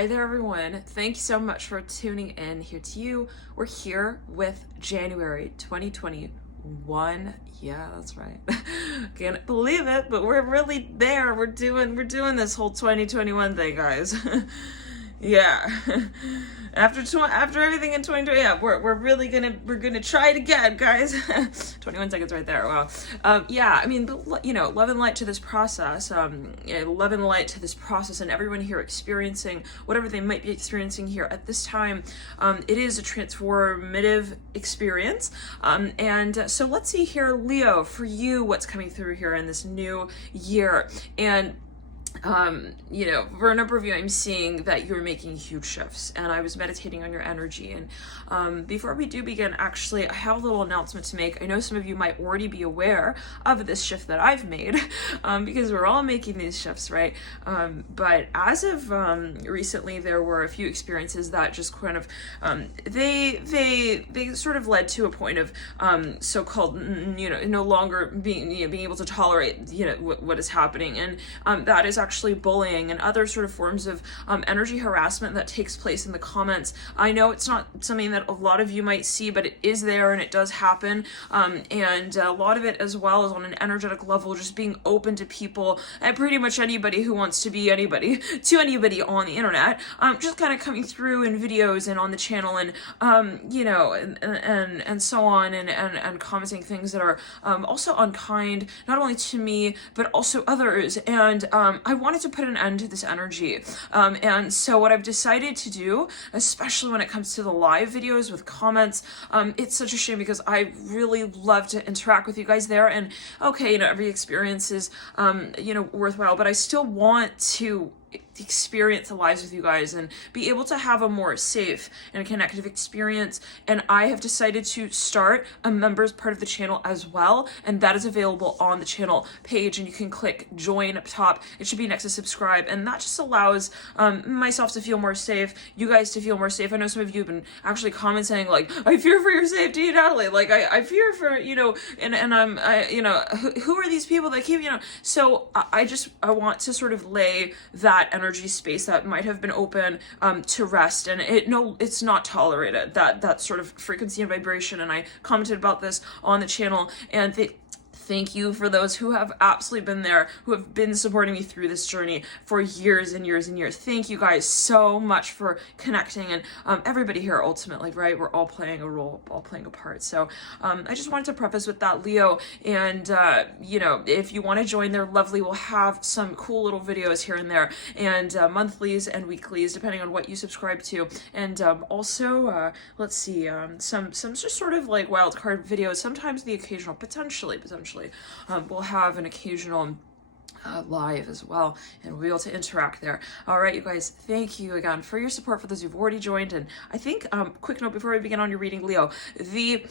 Hi there, everyone. Thank you so much for tuning in here to you. We're here with January 2021. Yeah, that's right. Can't believe it, but we're really there. We're doing this whole 2021 thing, guys. Yeah. After everything in 2020, yeah, we're really gonna try it again, guys. 21 seconds right there. Wow. Yeah, I mean, but, you know, love and light to this process. Love and light to this process, and everyone here experiencing whatever they might be experiencing here at this time. It is a transformative experience. And so let's see here, Leo, for you, what's coming through here in this new year. And you know, for a number of you, I'm seeing that you're making huge shifts, and I was meditating on your energy. And before we do begin, actually, I have a little announcement to make. I know some of you might already be aware of this shift that I've made, because we're all making these shifts, right? But as of recently, there were a few experiences that just kind of they sort of led to a point of so-called, you know, no longer being able to tolerate, you know, what is happening, and that is actually bullying and other sort of forms of energy harassment that takes place in the comments. I know it's not something that a lot of you might see, but it is there and it does happen. And a lot of it as well is on an energetic level, just being open to people and pretty much anybody who wants to be anybody to anybody on the internet. Just kind of coming through in videos and on the channel, and you know, and so on, and commenting things that are also unkind, not only to me but also others. And I wanted to put an end to this energy. And so what I've decided to do, especially when it comes to the live videos with comments, it's such a shame because I really love to interact with you guys there. And okay, you know, every experience is, you know, worthwhile, but I still want to experience the lives with you guys and be able to have a more safe and connective experience. And I have decided to start a members part of the channel as well, and that is available on the channel page, and you can click join up top. It should be next to subscribe, and that just allows myself to feel more safe, you guys to feel more safe. I know some of you have been actually commenting like, I fear for your safety, Natalie, like I fear for, you know, and you know, who are these people that keep, you know. So I want to sort of lay that energy space that might have been open to rest, and it's not tolerated, that sort of frequency and vibration. And I commented about this on the channel, and thank you for those who have absolutely been there, who have been supporting me through this journey for years and years and years. Thank you guys so much for connecting, and everybody here ultimately, right? We're all playing a role, all playing a part. So I just wanted to preface with that, Leo. And you know, if you want to join, they're lovely. We'll have some cool little videos here and there, and monthlies and weeklies, depending on what you subscribe to. And also, let's see, some just sort of like wild card videos. Sometimes the occasional, potentially. We'll have an occasional live as well, and we'll be able to interact there. All right, you guys, thank you again for your support, for those who've already joined. And I think quick note before we begin on your reading, Leo, the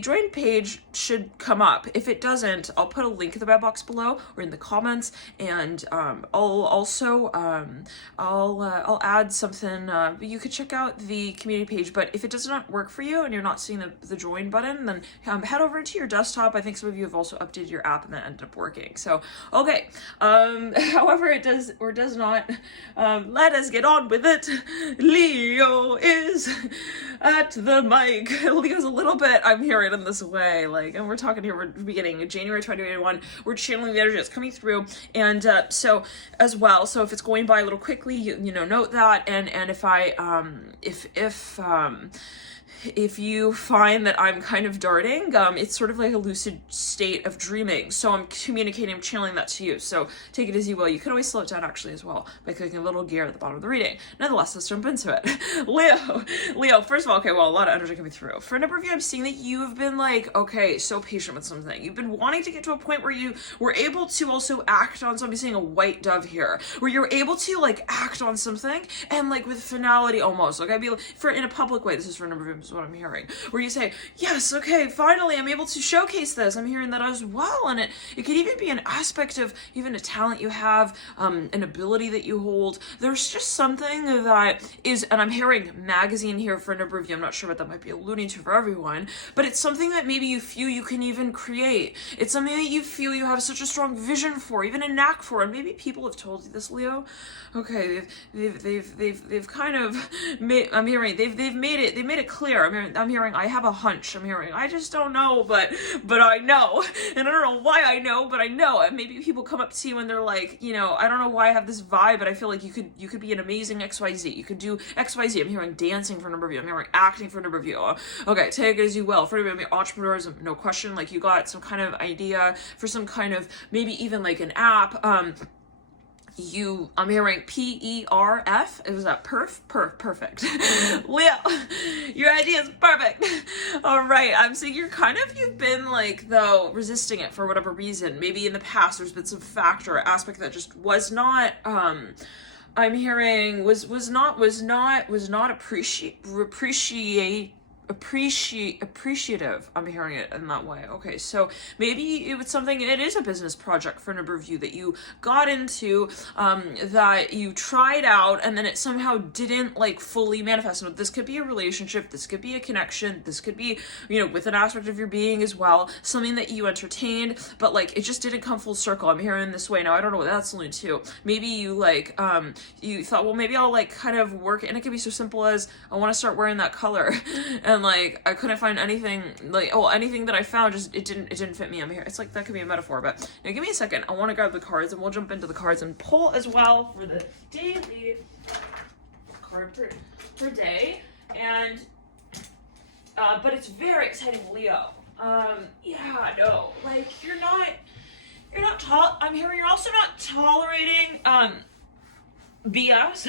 join page should come up. If it doesn't, I'll put a link in the web box below or in the comments, and I'll also I'll add something. You could check out the community page, but if it does not work for you and you're not seeing the join button, then head over to your desktop. I think some of you have also updated your app and that ended up working. So okay, however it does or does not, let us get on with it. Leo is at the mic. Leo's a little bit, I'm hearing in this way, like, and we're talking here, we're beginning of January 2021, we're channeling the energy that's coming through. And so as well, so if it's going by a little quickly, you know, note that. And if I if you find that I'm kind of darting, it's sort of like a lucid state of dreaming. So I'm communicating, I'm channeling that to you. So take it as you will. You can always slow it down actually as well by clicking a little gear at the bottom of the reading. Nonetheless, let's jump into it. Leo, first of all, okay, well, a lot of energy coming through. For a number of you, I'm seeing that you have been like, okay, so patient with something. You've been wanting to get to a point where you were able to also act on something, seeing a white dove here, where you're able to like act on something and like with finality almost. Like I'd be for in a public way, this is for a number of you, rooms is what I'm hearing. Where you say, yes, okay, finally I'm able to showcase this. I'm hearing that as well. And it could even be an aspect of even a talent you have, an ability that you hold. There's just something that is, and I'm hearing magazine here for a number of you. I'm not sure what that might be alluding to for everyone, but it's something that maybe you feel you can even create. It's something that you feel you have such a strong vision for, even a knack for, and maybe people have told you this, Leo. Okay, they've kind of made, I'm hearing they've made it clear. I'm hearing I have a hunch. I'm hearing I just don't know, but I know, and I don't know why I know, but I know. And maybe people come up to you and they're like, you know, I don't know why I have this vibe, but I feel like you could be an amazing XYZ. You could do XYZ. I'm hearing dancing for a number of you. I'm hearing acting for a number of you. Okay, take it as you will. For everybody, entrepreneurs, no question. Like you got some kind of idea for some kind of maybe even like an app. I'm hearing PERF. It was that perfect. Leo, your idea is perfect. All right. I'm saying you've been like, though, resisting it for whatever reason. Maybe in the past there's been some factor or aspect that just was not, I'm hearing was not appreciative. I'm hearing it in that way. Okay, so maybe it is a business project for a number of you that you got into, that you tried out, and then it somehow didn't like fully manifest. So this could be a relationship, this could be a connection, this could be, you know, with an aspect of your being as well, something that you entertained, but like it just didn't come full circle. I'm hearing this way. Now I don't know what that's only to. Maybe you like, you thought, well, maybe I'll like kind of work, and it could be so simple as I want to start wearing that color. And like I couldn't find anything, like, oh, anything that I found just it didn't fit me. I'm here. It's like that could be a metaphor, but now give me a second. I want to grab the cards and we'll jump into the cards and pull as well for the daily card per day. And but it's very exciting, Leo. Yeah, no, like you're not I'm hearing you're also not tolerating BS.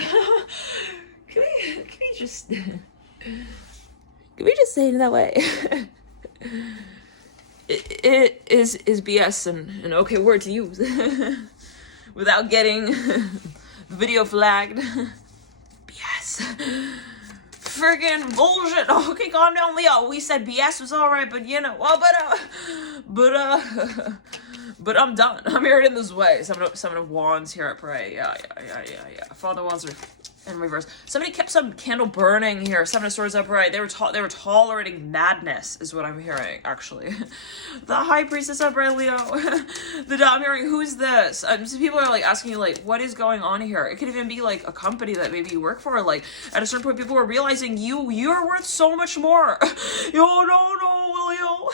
Can we just Can we just say it that way? it is BS and okay word to use without getting the video flagged. BS. Friggin' bullshit. Okay, calm down, Leo. We said BS was alright, but you know, well, but I'm done. I'm hearing it in this way. Seven of Wands here at pray. Yeah. Father Wands are in reverse. Somebody kept some candle burning here. Seven of Swords upright. They were tolerating madness, is what I'm hearing. Actually, the High Priestess upright, Leo. I'm hearing, who's this? So people are like asking you, like, what is going on here? It could even be like a company that maybe you work for. Like at a certain point, people are realizing you're worth so much more. No, Leo.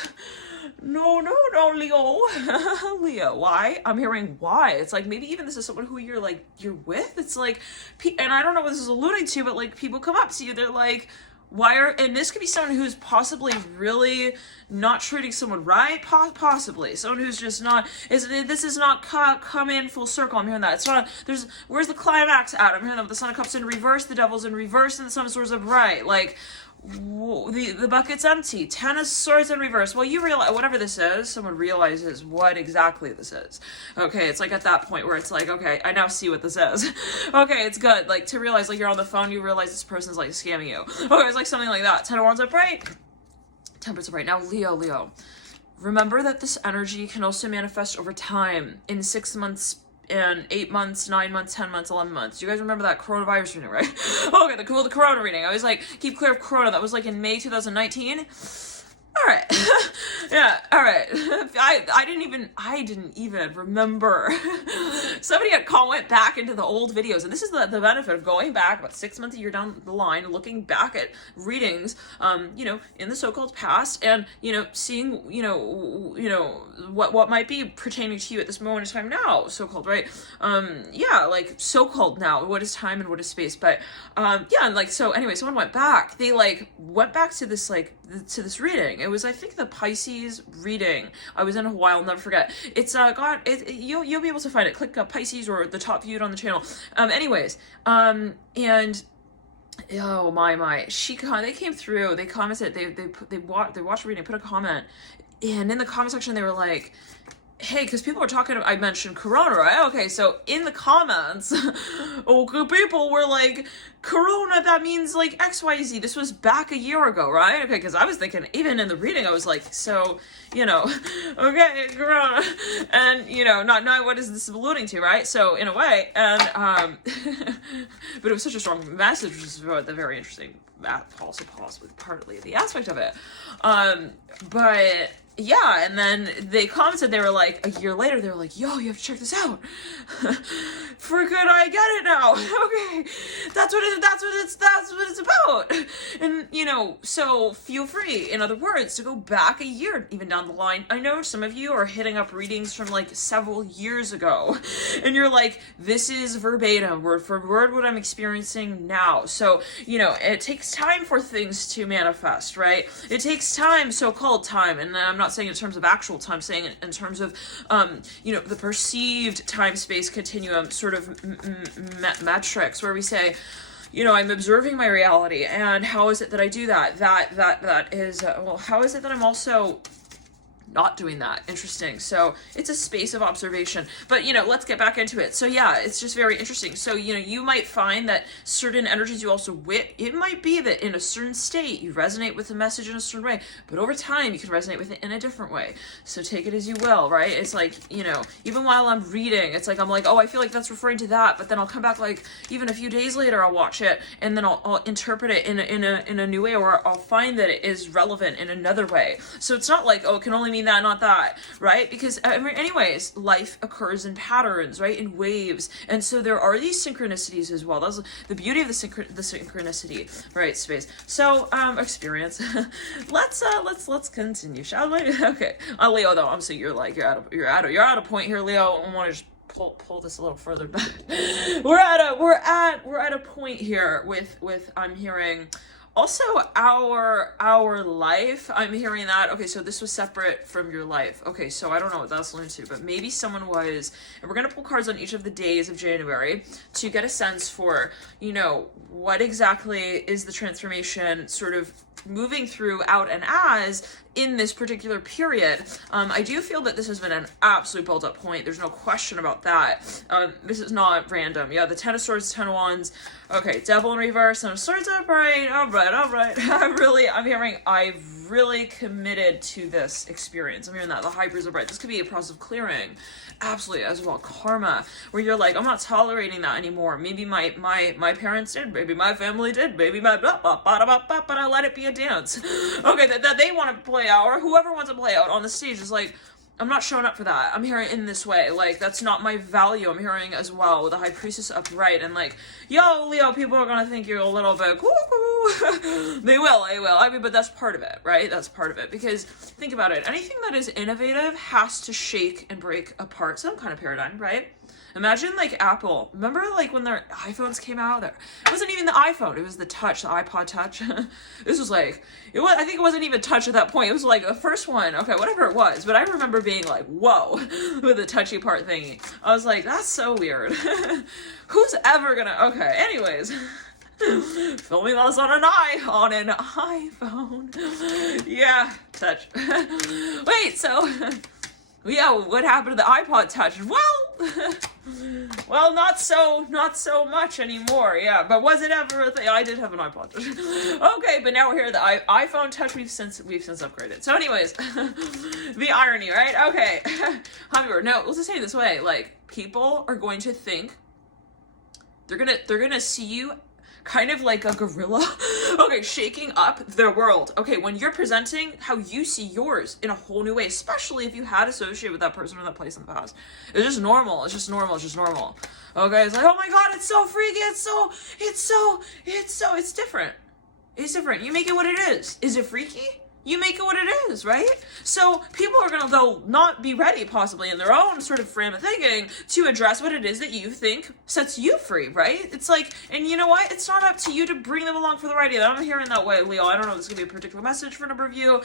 No, Leo. Leo, why? I'm hearing why. It's like maybe even this is someone who you're with. It's like, and I don't know what this is alluding to, but like people come up to you, they're like, and this could be someone who's possibly really not treating someone right, possibly. Someone who's just not, this is not come in full circle. I'm hearing that. It's not, where's the climax at? I'm hearing that the Son of Cups in reverse, the Devil's in reverse, and the Son of Swords upright. Like, the bucket's empty. 10 of Swords in reverse. Well, you realize whatever this is, someone realizes what exactly this is. Okay, it's like at that point where it's like, okay, I now see what this is. Okay, it's good. Like to realize, like you're on the phone, you realize this person's like scamming you. Okay, it's like something like that. 10 of Wands upright. Temperance upright. Now, Leo. Remember that this energy can also manifest over time in 6 months. And 8 months, 9 months, 10 months, 11 months. You guys remember that coronavirus reading, right? Okay, the corona reading. I was like, keep clear of corona. That was like in May 2019. All right. Yeah, all right. I didn't even remember. Somebody went back into the old videos, and this is the benefit of going back about 6 months, a year down the line, looking back at readings, in the so-called past, and, seeing, what might be pertaining to you at this moment in time now, so-called, right? Like, so-called now, what is time and what is space, but, and like, so anyway, someone went back, they, like, went back to this, like, to this reading. It was, I think, the Pisces reading. I was in Hawaii, I'll never forget. It's you'll be able to find it. Click Pisces or the top viewed on the channel. And oh my, they came through. They commented. They watched the reading. Put a comment, and in the comment section they were like, hey, because people were talking, I mentioned Corona, right? Okay, so in the comments, okay, people were like, Corona, that means like XYZ. This was back a year ago, right? Okay, because I was thinking, even in the reading, I was like, so, okay, Corona. And, not what is this alluding to, right? So, in a way, and, but it was such a strong message, which is very interesting, also possibly partly the aspect of it. But yeah, and then they commented, they were like, a year later, they were like, yo, you have to check this out. For good, I get it now. Okay, that's what it's about. And, so feel free, in other words, to go back a year, even down the line. I know some of you are hitting up readings from like several years ago, and you're like, this is verbatim, word for word, what I'm experiencing now. So, it takes time for things to manifest, right? It takes time, so-called time, and I'm not saying in terms of actual time, I'm saying in terms of, the perceived time-space continuum sort of metrics, where we say, I'm observing my reality, and how is it that I do that? That is, how is it that I'm also not doing that? Interesting. So it's a space of observation, but let's get back into it. So yeah, it's just very interesting. So you might find that certain energies you also it might be that in a certain state you resonate with the message in a certain way, but over time you can resonate with it in a different way. So take it as you will, right? It's like, even while I'm reading, it's like I'm like, oh, I feel like that's referring to that, but then I'll come back like even a few days later, I'll watch it and then I'll interpret it in a new way, or I'll find that it is relevant in another way. So it's not like, oh, it can only mean that, not that, right? Because anyways, life occurs in patterns, right? In waves. And so there are these synchronicities as well. That's the beauty of the synchronicity, right? Space. So, experience. let's continue, shall we? Okay. Leo, though, I'm saying you're out of point here, Leo. I want to just pull this a little further back. We're at a point here with I'm hearing also our life. I'm hearing that. Okay, so this was separate from your life. Okay, so I don't know what that's linked to, but maybe someone was, and we're going to pull cards on each of the days of January to get a sense for, what exactly is the transformation sort of moving through out and as in this particular period. I do feel that this has been an absolute build-up point. There's no question about that. This is not random. Yeah, the Ten of Swords, Ten of Wands. Okay, Devil in reverse, Ten of Swords upright. All right. I'm hearing I've really committed to this experience. I'm hearing that. The Hybrids upright. This could be a process of clearing. Absolutely, as well. Karma, where you're like, I'm not tolerating that anymore. Maybe my parents did, maybe my family did, maybe my but I let it be a dance. Okay, that they want to play out, or whoever wants to play out on the stage is like, I'm not showing up for that. I'm hearing in this way. Like, that's not my value. I'm hearing as well with the High Priestess upright. And like, yo, Leo, people are going to think you're a little bit cool. They will. I mean, but that's part of it, right? That's part of it. Because think about it. Anything that is innovative has to shake and break apart some kind of paradigm, right? Imagine like Apple. Remember like when their iPhones came out? It wasn't even the iPhone. It was the Touch, the iPod Touch. This was like, I think it wasn't even Touch at that point. It was like the first one. Okay, whatever it was. But I remember being like, whoa, with the touchy part thingy. I was like, that's so weird. Who's ever gonna, okay, anyways. Filming this on an iPhone. Yeah, touch. Wait, so... Yeah, what happened to the iPod Touch? Well, not so much anymore. Yeah, but was it ever a thing? I did have an iPod Touch. Okay, but now we're here. The iPhone Touch we've since upgraded. So, anyways, the irony, right? Okay, Hummingbird. No, let's just say it this way: like, people are going to think they're gonna see you kind of like a gorilla, okay, shaking up their world. Okay, when you're presenting how you see yours in a whole new way, especially if you had associated with that person or that place in the past. It's just normal. Okay, it's like, oh my god, it's so freaky, it's different. It's different. You make it what it is. Is it freaky? You make it what it is, right? So people are gonna though not be ready possibly in their own sort of frame of thinking to address what it is that you think sets you free, right? It's like, and you know what? It's not up to you to bring them along for the ride either. I'm hearing that way, Leo. I don't know if this is gonna be a particular message for a number of you.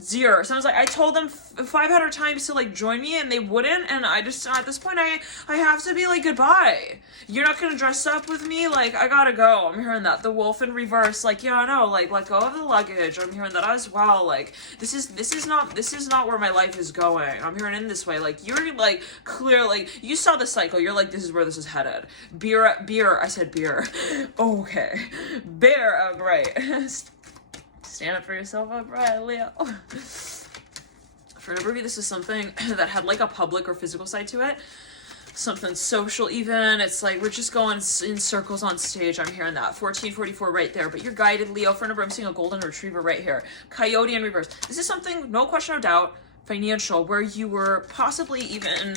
Zero. Sounds like I told them 500 times to like join me and they wouldn't, and I just, at this point, I have to be like, goodbye. You're not gonna dress up with me? Like, I gotta go. I'm hearing that. The wolf in reverse, like, yeah, I know, like, let go of the luggage. I'm hearing that as well. well. Like, this is not where my life is going. I'm hearing in this way. Like, you're like clear, like you saw the cycle. You're like, this is where this is headed. Beer. I said beer. Okay, bear. Right. Stand up for yourself, right, Leo. For a movie, this is something that had like a public or physical side to it. Something social even. It's like we're just going in circles on stage. I'm hearing that. 1444 right there. But you're guided, Leo. For number, I'm seeing a golden retriever right here. Coyote in reverse. This is something, no question or doubt, financial, where you were possibly even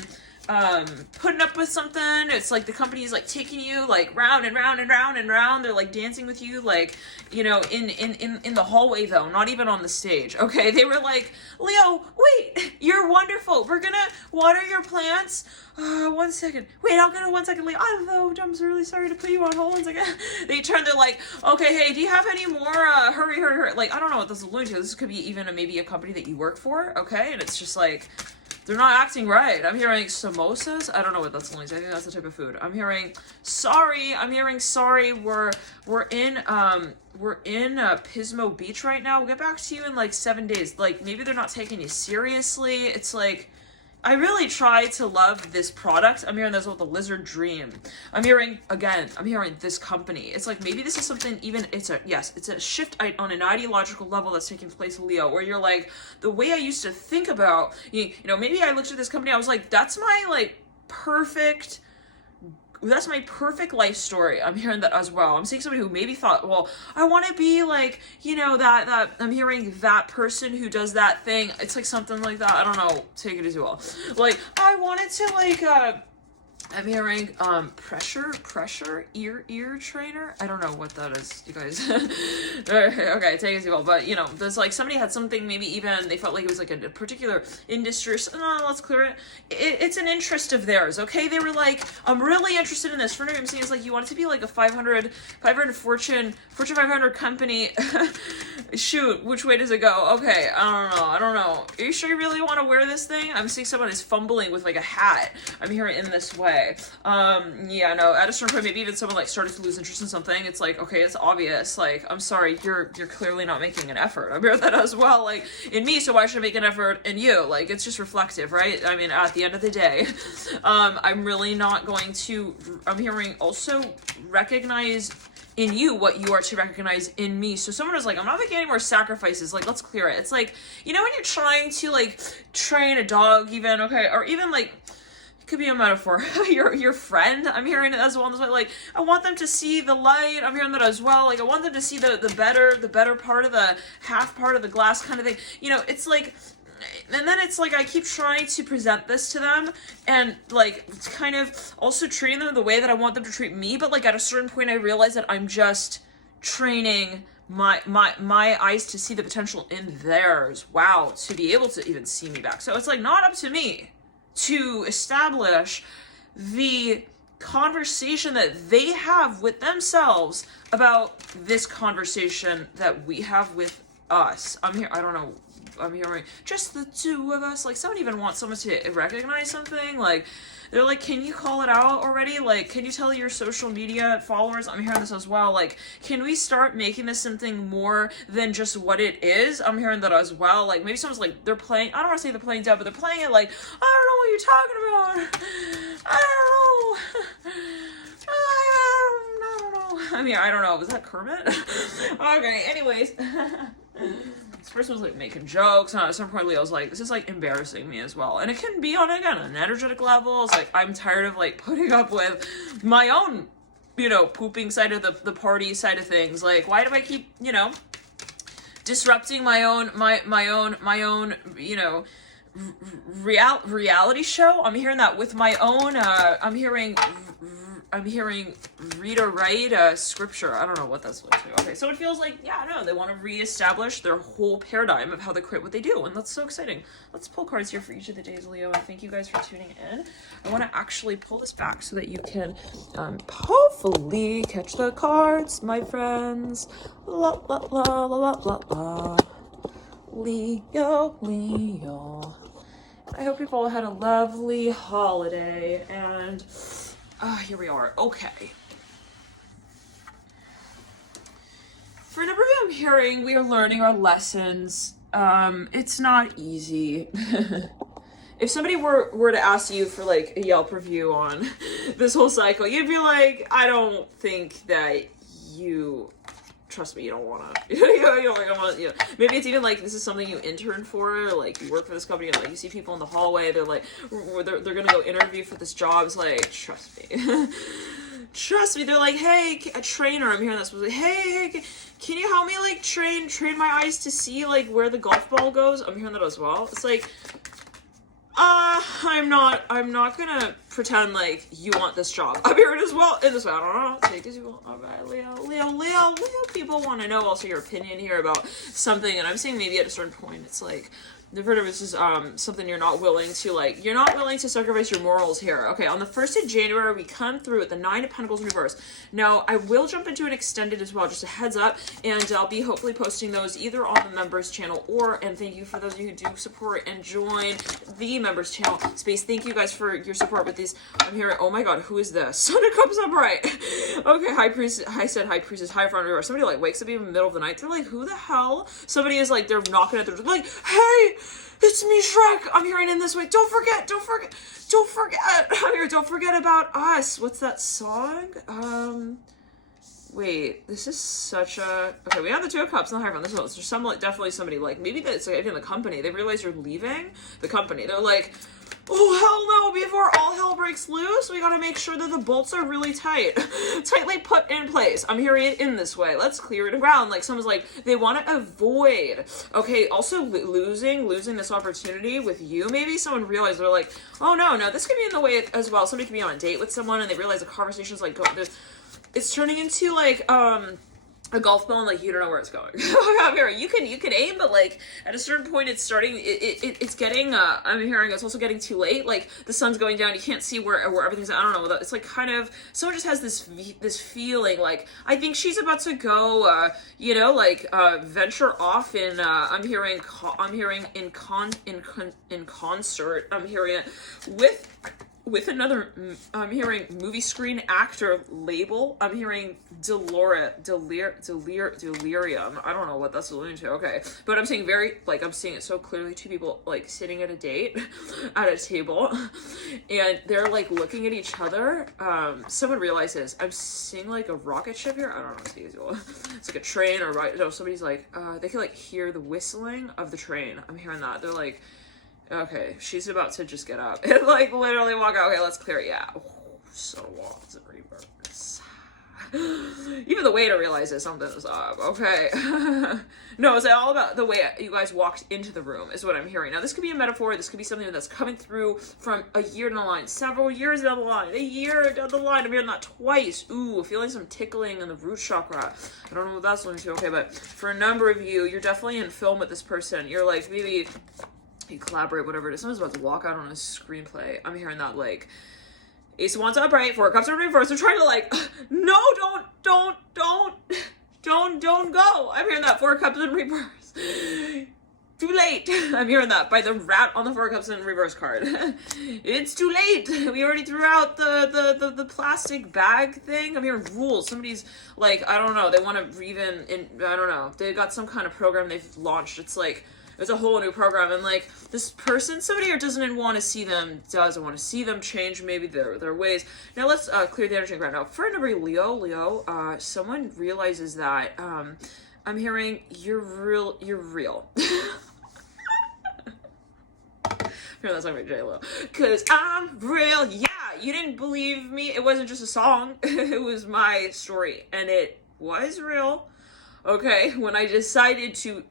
putting up with something. It's like the company's like taking you like round and round and round and round. They're like dancing with you, like, you know, in the hallway though, not even on the stage. Okay, they were like, Leo, wait, you're wonderful. We're gonna water your plants. 1 second. Wait, I'll get it 1 second. Leo, I'm really sorry to put you on hold 1 second. They turn, they're like, okay, hey, do you have any more? Hurry. Like, I don't know what this is alluding to. This could be even maybe a company that you work for. Okay, and it's just like, they're not acting right. I'm hearing samosas. I don't know what that's alluding to. I think that's the type of food. I'm hearing sorry. We're in Pismo Beach right now. We'll get back to you in like 7 days. Like, maybe they're not taking you seriously. It's like, I really try to love this product. I'm hearing this with the Lizard Dream. I'm hearing this company. It's like, maybe this is something even, it's a shift on an ideological level that's taking place, Leo, where you're like, the way I used to think about, you know, maybe I looked at this company, I was like, that's my perfect life story. I'm hearing that as well. I'm seeing somebody who maybe thought, well, I want to be like, you know, that I'm hearing that person who does that thing. It's like something like that. I don't know. Take it as well. Like, I wanted to I'm hearing pressure ear trainer. I don't know what that is, you guys. Okay, take it as well. But you know, there's like somebody had something, maybe even they felt like it was like a particular industry. So, no, let's clear it. It's an interest of theirs. Okay, they were like, I'm really interested in this. For me, I'm saying is like you want it to be like a 500 Fortune 500 company. Shoot, which way does it go? Okay, I don't know. Are you sure you really want to wear this thing? I'm seeing someone is fumbling with like a hat. I'm hearing in this way. Yeah, no, at a certain point, maybe even someone like started to lose interest in something. It's like, okay, it's obvious. Like, I'm sorry, you're clearly not making an effort. I'm hearing that as well, like, in me, so why should I make an effort in you? Like, it's just reflective, right? I mean, at the end of the day, I'm really not going to, I'm hearing also recognize in you what you are to recognize in me. So someone was like, I'm not making any more sacrifices. Like, let's clear it. It's like, you know, when you're trying to like train a dog even, okay, or even like, could be a metaphor. your friend, I'm hearing it as well. Like, I want them to see the light. I'm hearing that as well. Like, I want them to see the better part of the half part of the glass kind of thing. You know, it's like, and then it's like I keep trying to present this to them and like kind of also treating them the way that I want them to treat me. But like at a certain point, I realize that I'm just training my eyes to see the potential in theirs. Wow, to be able to even see me back. So it's like not up to me to establish the conversation that they have with themselves about this conversation that we have with us. I'm hearing just the two of us. Like, someone even wants someone to recognize something. Like, they're like, can you call it out already? Like, can you tell your social media followers? I'm hearing this as well. Like, can we start making this something more than just what it is? I'm hearing that as well. Like, maybe someone's like, they're playing, I don't want to say they're playing dead, but they're playing it like, I don't know what you're talking about. I don't know. I mean, I don't know. Was that Kermit? Okay, anyways. This person was like making jokes, and at some point Leo was like, this is like embarrassing me as well. And it can be on, again, an energetic level. It's like, I'm tired of like putting up with my own, you know, pooping side of the party side of things. Like, why do I keep, you know, disrupting my own, you know, reality show? I'm hearing that with my own, I'm hearing read or write scripture. I don't know what that's like. Okay, so it feels like, yeah, no, they want to reestablish their whole paradigm of how they create what they do, and that's so exciting. Let's pull cards here for each of the days, Leo, and thank you guys for tuning in. I want to actually pull this back so that you can hopefully catch the cards, my friends. La la la la la la la. Leo. I hope you've all had a lovely holiday, and here we are. Okay. For a number of you, I'm hearing we are learning our lessons It's not easy. If somebody were to ask you for like a Yelp review on this whole cycle, you'd be like, I don't think that you, trust me, you don't want to. You don't want. You know. Maybe it's even like this is something you intern for, or like you work for this company, and like you see people in the hallway, they're like, they're gonna go interview for this job. It's like, trust me. Trust me, they're like, hey, a trainer, I'm hearing that supposed to be, hey, can you help me like train my eyes to see like where the golf ball goes? I'm hearing that as well. It's like, I'm not gonna pretend like you want this job. I'm hearing as well in this way. I don't know. Take as you want. Okay, Leo, people want to know also your opinion here about something, and I'm saying maybe at a certain point it's like, the verdict is something you're not willing to sacrifice your morals here. Okay, on the 1st of January, we come through with the 9 of Pentacles reverse. Now, I will jump into an extended as well, just a heads up, and I'll be hopefully posting those either on the members channel and thank you for those of you who do support and join the members channel space. Thank you guys for your support with these. I'm hearing, oh my god, who is this? Sun of Cups upright. Okay, High Priestess, High Front reverse. Somebody like wakes up even in the middle of the night. They're like, who the hell? Somebody is like, they're knocking at their door, like, hey, it's me, Shrek. I'm hearing in this way. Don't forget. I'm here. Don't forget about us. What's that song? Wait, this is such a... Okay, we have the 2 of Cups, not High Front. There's some, like, definitely somebody, like, maybe that's like in the company. They realize you're leaving the company. They're like, oh, hell no, before all hell breaks loose, we gotta make sure that the bolts are really tightly put in place. I'm hearing it in this way. Let's clear it around. Like, someone's like, they want to avoid. Okay, also losing this opportunity with you. Maybe someone realized, they're like, oh, no, this could be in the way as well. Somebody could be on a date with someone, and they realize the conversation's, like, it's turning into, like, a golf ball and like you don't know where it's going. you can aim, but like at a certain point it's starting it's getting I'm hearing it's also getting too late. Like the sun's going down, you can't see where everything's at. I don't know, it's like kind of someone just has this feeling like I think she's about to go venture off in I'm hearing in concert. I'm hearing it with another, I'm hearing movie screen actor label. I'm hearing delirium. I don't know what that's alluding to. Okay. But I'm seeing I'm seeing it so clearly. 2 people like sitting at a date at a table and they're like looking at each other. Someone realizes I'm seeing like a rocket ship here. I don't know. It's like a train or no, somebody's like, they can like hear the whistling of the train. I'm hearing that. They're like, okay, she's about to just get up and like literally walk out. Okay, let's clear it. Yeah. So lots of reverse. Even the waiter realizes something is up. Okay. No, it's all about the way you guys walked into the room is what I'm hearing. Now, this could be a metaphor. This could be something that's coming through from a year down the line, several years down the line, a year down the line. I'm hearing that twice. Ooh, feeling some tickling in the root chakra. I don't know what that's linked to. Okay, but for a number of you, you're definitely in film with this person. You're like, maybe... you collaborate, whatever it is. Someone's about to walk out on a screenplay. I'm hearing that like Ace of Wands upright, 4 of Cups in reverse. They're trying to like, no, don't go. I'm hearing that 4 of Cups in reverse. Too late. I'm hearing that by the rat on the 4 of Cups in reverse card. It's too late. We already threw out the plastic bag thing. I'm hearing rules. Somebody's like, I don't know. They want to I don't know. They got some kind of program they've launched. It's like, it's a whole new program, and like this person, somebody here doesn't want to see them change maybe their ways. Now let's clear the energy ground. Now for number Leo, someone realizes that I'm hearing you're real. That's not J-Lo. Cause I'm real. Yeah, you didn't believe me. It wasn't just a song. It was my story, and it was real. Okay, when I decided to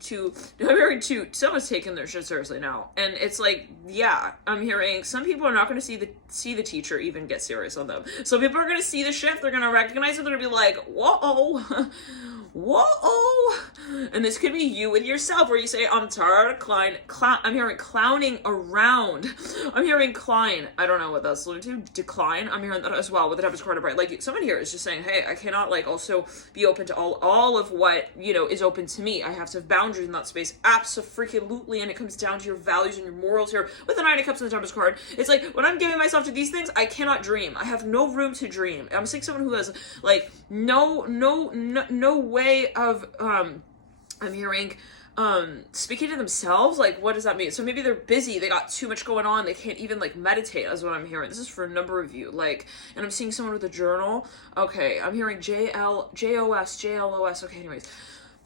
someone's taking their shit seriously now, and it's like, yeah, I'm hearing some people are not going to see the teacher even get serious on them. So people are going to see the shift, they're going to recognize it, they're going to be like, whoa, and this could be you with yourself, where you say, I'm tired of I'm hearing clowning around. I'm hearing Klein. I don't know what that's alluding to. Decline. I'm hearing that as well with the Tempest card upright. Like someone here is just saying, hey, I cannot like also be open to all of what is open to me. I have to have boundaries in that space. Absolutely. And it comes down to your values and your morals here with the 9 of Cups and the Tempest card. It's like when I'm giving myself to these things, I cannot dream. I have no room to dream. I'm seeing someone who has like no way of I'm hearing speaking to themselves. Like, what does that mean? So maybe they're busy, they got too much going on, they can't even like meditate, is what I'm hearing. This is for a number of you. Like, and I'm seeing someone with a journal. Okay, I'm hearing JLOS. Okay, anyways,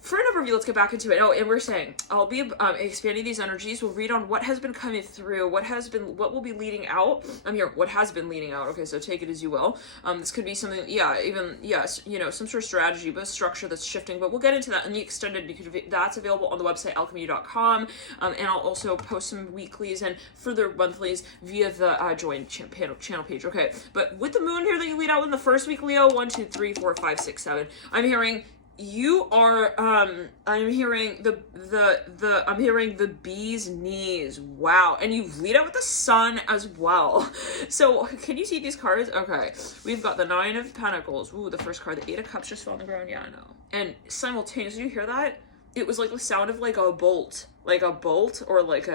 for a number of you, let's get back into it. Oh, and we're saying, I'll be expanding these energies. We'll read on what has been coming through, what will be leading out. I'm here, what has been leading out. Okay, so take it as you will. This could be something, yes, some sort of strategy, but a structure that's shifting. But we'll get into that in the extended, because that's available on the website, alchemy.com. And I'll also post some weeklies and further monthlies via the join channel page. Okay, but with the moon here that you lead out in the first week, Leo, 1, 2, 3, 4, 5, 6, 7, I'm hearing you are I'm hearing I'm hearing the bee's knees. Wow. And you lead out with the sun as well. So can you see these cards? Okay, we've got the 9 of Pentacles. Ooh, the first card. The 8 of Cups just fell on the ground. Yeah, I know. And simultaneously, you hear that? It was like the sound of like a bolt or like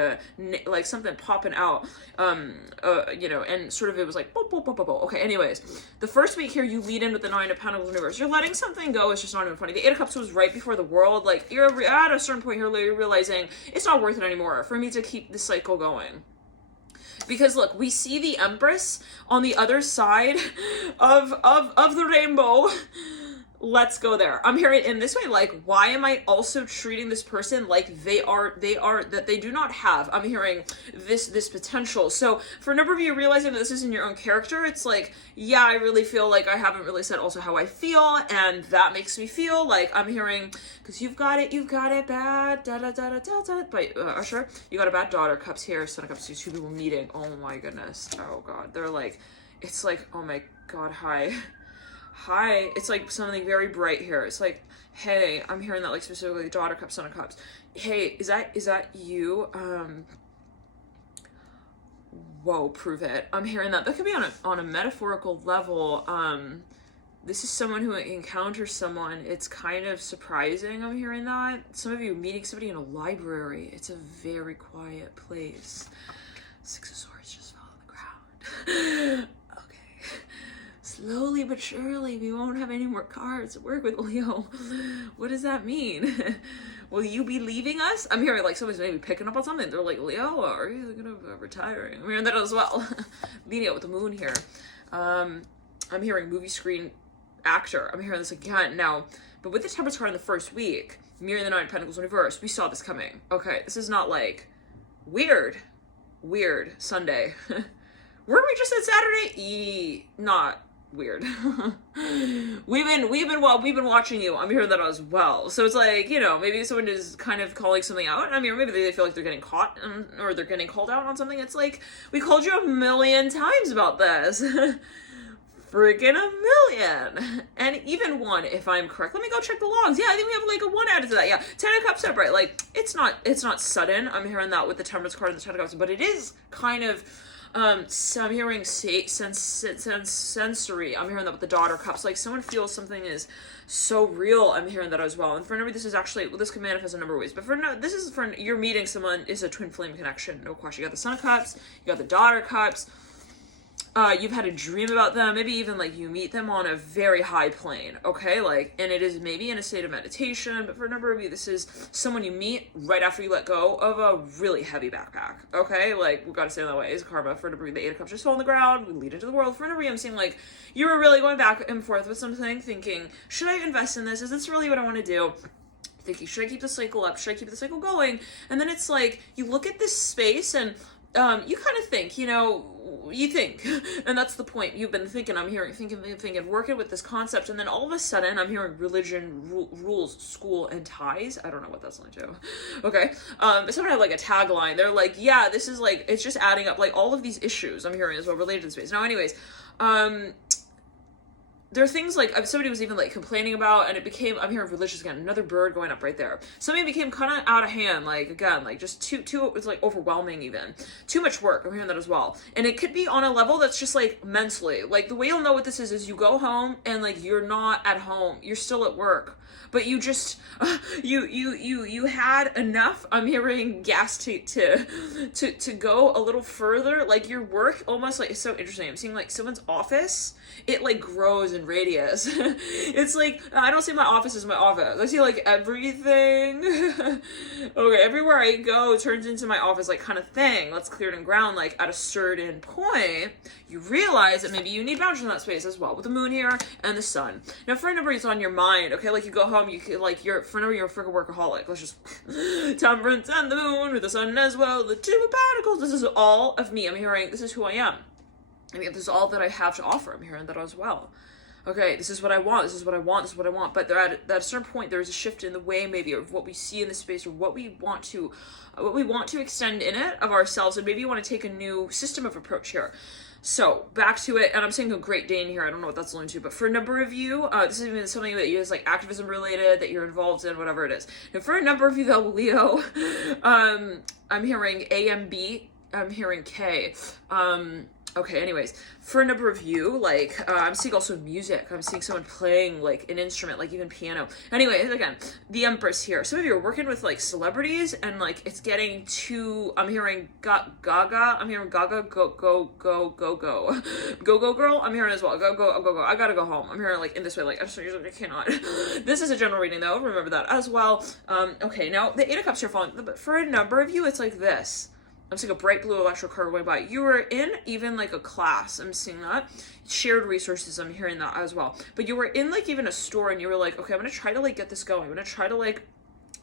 something popping out, and sort of it was like bolt, bolt, bolt, bolt, bolt. Okay, anyways, the first week here, you lead in with the 9 of Pentacles in reverse. You're letting something go. It's just not even funny. The 8 of Cups was right before the world. Like, you're at a certain point here, you're realizing it's not worth it anymore for me to keep the cycle going. Because look, we see the Empress on the other side of the rainbow. Let's go there. I'm hearing in this way, like, why am I also treating this person like they are that they do not have? I'm hearing this potential. So for a number of you realizing that this isn't your own character, it's like, yeah, I really feel like I haven't really said also how I feel, and that makes me feel like I'm hearing, because you've got it bad, da da da da da da. But Usher, you got a bad daughter. Cups here, Son of Cups, 2 people meeting. Oh my goodness. Oh God, they're like, it's like, oh my God, hi, it's like something very bright here. It's like, hey, I'm hearing that, like, specifically daughter cups, Son of Cups. Hey, is that you? Whoa, prove it. I'm hearing that could be on a metaphorical level. This is someone who encounters someone. It's kind of surprising. I'm hearing that. Some of you meeting somebody in a library. It's a very quiet place. 6 of Swords just fell on the ground. Slowly but surely, we won't have any more cards to work with, Leo. What does that mean? Will you be leaving us? I'm hearing like somebody's maybe picking up on something. They're like, Leo, are you thinking of retiring? I'm hearing that as well. Leading out with the moon here. I'm hearing movie screen actor. I'm hearing this again now. But with the Temperance card in the first week, mirroring the 9 of Pentacles in reverse, we saw this coming. Okay, this is not like weird Sunday. Weren't we just at Saturday? Not weird. we've been watching you. I'm hearing that as well. So it's like, maybe someone is kind of calling something out. I mean, maybe they feel like they're getting caught or they're getting called out on something. It's like, we called you a million times about this. Freaking a million. And even 1, if I'm correct. Let me go check the logs. Yeah, I think we have like a 1 added to that. Yeah, 10 of Cups upright. Like, it's not sudden. I'm hearing that with the Temperance card and the 10 of Cups, but it is kind of so I'm hearing sensory. I'm hearing that with the daughter cups. Like, someone feels something is so real. I'm hearing that as well. And for number, this is actually, this can manifest in a number of ways. But this is for you're meeting someone is a twin flame connection. No question. You got the Son of Cups. You got the daughter cups. You've had a dream about them, maybe even like you meet them on a very high plane, okay? Like, and it is maybe in a state of meditation, but for a number of you, this is someone you meet right after you let go of a really heavy backpack, okay? Like, we gotta say it that way, is karma. For a number of you, the 8 of Cups just fall on the ground, we lead into the world. For a number of you, I'm seeing like, you were really going back and forth with something, thinking, should I invest in this? Is this really what I want to do? Thinking, should I keep the cycle up? Should I keep the cycle going? And then it's like, you look at this space and you kind of think, you think, and that's the point. You've been thinking, I'm hearing, thinking, working with this concept, and then all of a sudden, I'm hearing religion, rules, school, and ties. I don't know what that's like too. Okay, someone had like a tagline. They're like, yeah, this is like, it's just adding up, like all of these issues I'm hearing as well related to the space. Now, anyways, there are things like somebody was even like complaining about, and it became, I'm hearing religious again, another bird going up right there. Something became kind of out of hand, like again, like just too, it's like overwhelming even. Too much work, I'm hearing that as well. And it could be on a level that's just like mentally. Like the way you'll know what this is you go home and like you're not at home, you're still at work. But you just, you had enough, I'm hearing, gas to go a little further. Like your work almost like, it's so interesting. I'm seeing like someone's office, it like grows in radius. It's like, I don't see my office as my office. I see like everything. Okay, everywhere I go turns into my office like kind of thing. Let's clear it and ground. Like at a certain point, you realize that maybe you need boundaries in that space as well, with the moon here and the sun. Now, for a number, it's on your mind, okay? Like you go home, you could, like, for a number, you're a freaking workaholic. Let's just, temperance and the moon with the sun as well, the two of pentacles. This is all of me. I'm hearing, this is who I am. I mean, this is all that I have to offer. I'm hearing that as well. Okay, this is what I want, this is what I want, this is what I want. But at a certain point, there's a shift in the way maybe of what we see in the space, or what we want to extend in it of ourselves. And maybe you want to take a new system of approach here. So back to it, and I'm saying a Great Dane here. I don't know what that's linked to, but for a number of you, this is even something that is like activism related, that you're involved in, whatever it is. And for a number of you though, Leo, I'm hearing AMB, I'm hearing K. Okay, anyways, for a number of you, like, I'm seeing also music. I'm seeing someone playing, like, an instrument, like, even piano. Anyway, again, the Empress here. Some of you are working with, like, celebrities, and, like, it's getting too, I'm hearing Gaga. I'm hearing Gaga, go. Go, girl. I'm hearing as well. Go. I gotta go home. I'm hearing, like, in this way, like, I cannot. This is a general reading, though. Remember that as well. Okay, now, the Eight of Cups here falling, but for a number of you, it's like this. I'm seeing a bright blue electrical curve going by. You were in even like a class. I'm seeing that. Shared resources. I'm hearing that as well. But you were in like even a store, and you were like, okay, I'm going to try to like get this going. I'm going to try to like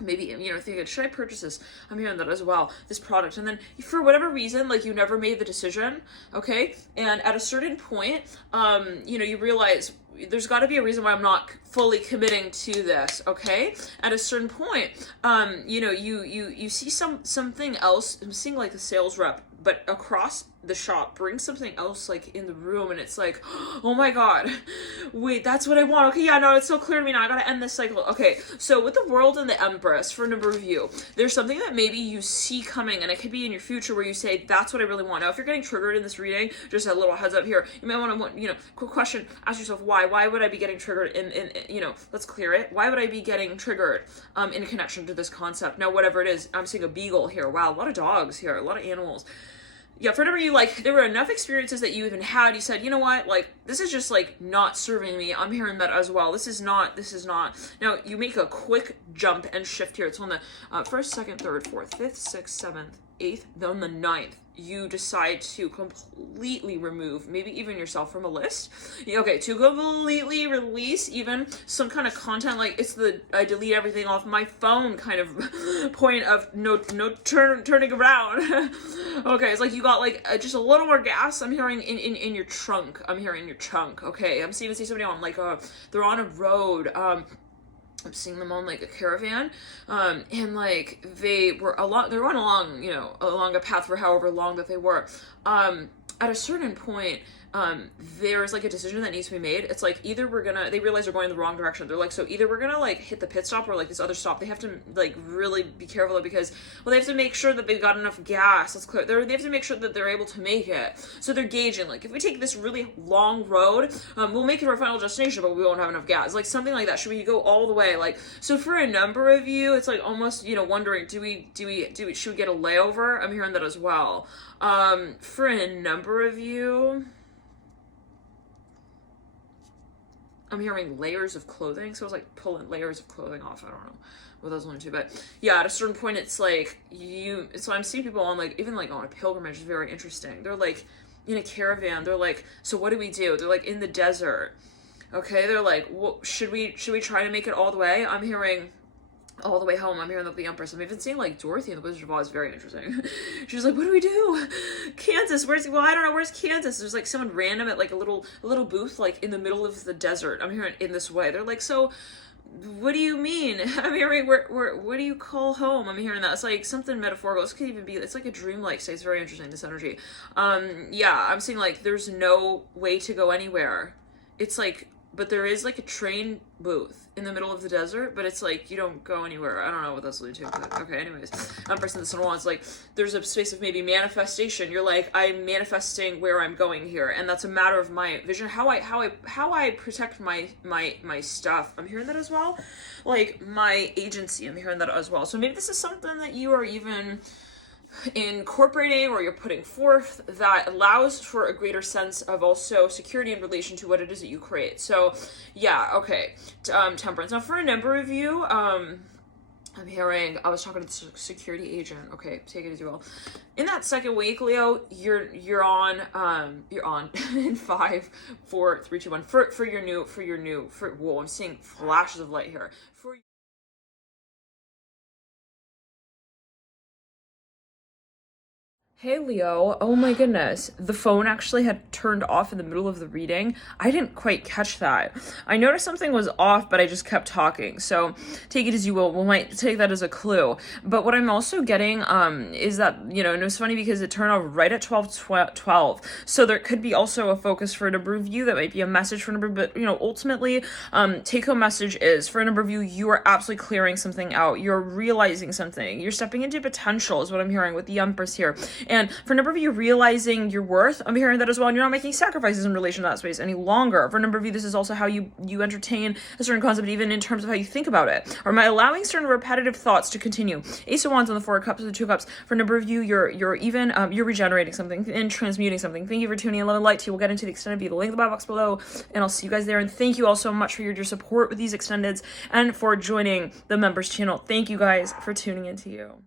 maybe, you know, thinking, should I purchase this? I'm hearing that as well, this product. And then for whatever reason, like you never made the decision. Okay. And at a certain point, you know, you realize there's got to be a reason why I'm not fully committing to this, okay? At a certain point, you know, you see something else. I'm seeing like the sales rep, but across the shop, bring something else like in the room, and it's like, oh my god, wait, that's what I want. Okay, yeah, no, it's so clear to me now. I gotta end this cycle. Okay, so with the World and the Empress, for a number of you, there's something that maybe you see coming, and it could be in your future where you say, that's what I really want. Now, if you're getting triggered in this reading, just a little heads up here, you might want to, you know, quick question, ask yourself why. Why would I be getting triggered in you know, let's clear it. Why would I be getting triggered in connection to this concept? Now, whatever it is, I'm seeing a beagle here. Wow, a lot of dogs here, a lot of animals. Yeah, for whatever you, like, there were enough experiences that you even had, you said, you know what, like, this is just, like, not serving me. I'm hearing that as well. This is not. Now, you make a quick jump and shift here. It's on the 1st, 2nd, 3rd, 4th, 5th, 6th, 7th, 8th, then the 9th. You decide to completely remove, maybe even yourself from a list. Okay, to completely release even some kind of content, like it's the I delete everything off my phone kind of point of no turning around. Okay, it's like you got like just a little more gas. I'm hearing in your trunk. I'm hearing your trunk. Okay, I'm seeing somebody on like they're on a road. I'm seeing them on like a caravan, and like they were running along, you know, along a path for however long that they were. At a certain point, there's like a decision that needs to be made. It's like either they realize they're going in the wrong direction. They're like, so either we're gonna like hit the pit stop or like this other stop. They have to like really be careful because, well, they have to make sure that they've got enough gas. That's clear. They have to make sure that they're able to make it. So they're gauging, like, if we take this really long road, we'll make it to our final destination, but we won't have enough gas. Like something like that. Should we go all the way? Like, so for a number of you, it's like almost, you know, wondering, should we get a layover? I'm hearing that as well. For a number of you, I'm hearing layers of clothing. So I was like pulling layers of clothing off. I don't know what those linked to, but yeah, at a certain point, it's like so I'm seeing people on like, even like on a pilgrimage is very interesting. They're like in a caravan. They're like, so what do we do? They're like in the desert. Okay. They're like, well, should we try to make it all the way? I'm hearing all the way home. I'm hearing that the Empress. I'm even seeing like Dorothy in the Wizard of Oz. Very interesting. She's like, what do we do? Kansas, I don't know, where's Kansas? There's like someone random at like a little booth like in the middle of the desert. I'm hearing in this way. They're like, so what do you mean? I'm hearing what do you call home? I'm hearing that. It's like something metaphorical. This could even be, it's like a dreamlike state. It's very interesting, this energy. Yeah, I'm seeing like there's no way to go anywhere. It's like, but there is like a train booth in the middle of the desert, but it's like you don't go anywhere. I don't know what that's leading to, but okay, anyways. Person this one wants, like, there's a space of maybe manifestation. You're like, I'm manifesting where I'm going here, and that's a matter of my vision, how I protect my stuff. I'm hearing that as well. Like my agency, I'm hearing that as well. So maybe this is something that you are even incorporating or you're putting forth that allows for a greater sense of also security in relation to what it is that you create. So yeah, okay. Temperance. Now for a number of you, I'm hearing, I was talking to the security agent. Okay, take it as you will. In that second week, Leo, you're on in 5, 4, 3, 2, 1 for your new whoa, I'm seeing flashes of light here. For Hey Leo, oh my goodness, the phone actually had turned off in the middle of the reading. I didn't quite catch that. I noticed something was off, but I just kept talking. So take it as you will. We might take that as a clue. But what I'm also getting is that, and it was funny because it turned off right at 12. So there could be also a focus for a number of you. That might be a message for a number, but ultimately, take home message is for a number of you, you are absolutely clearing something out. You're realizing something. You're stepping into potential is what I'm hearing with the Empress here. And for a number of you, realizing your worth, I'm hearing that as well, and you're not making sacrifices in relation to that space any longer. For a number of you, this is also how you entertain a certain concept, even in terms of how you think about it. Or am I allowing certain repetitive thoughts to continue? Ace of Wands on the 4 of Cups, the 2 of Cups. For a number of you, you're even you're regenerating something and transmuting something. Thank you for tuning in. Love and light to you. We'll get into the extended view, the link in the bio box below, and I'll see you guys there. And thank you all so much for your support with these extendeds and for joining the members channel. Thank you guys for tuning into you.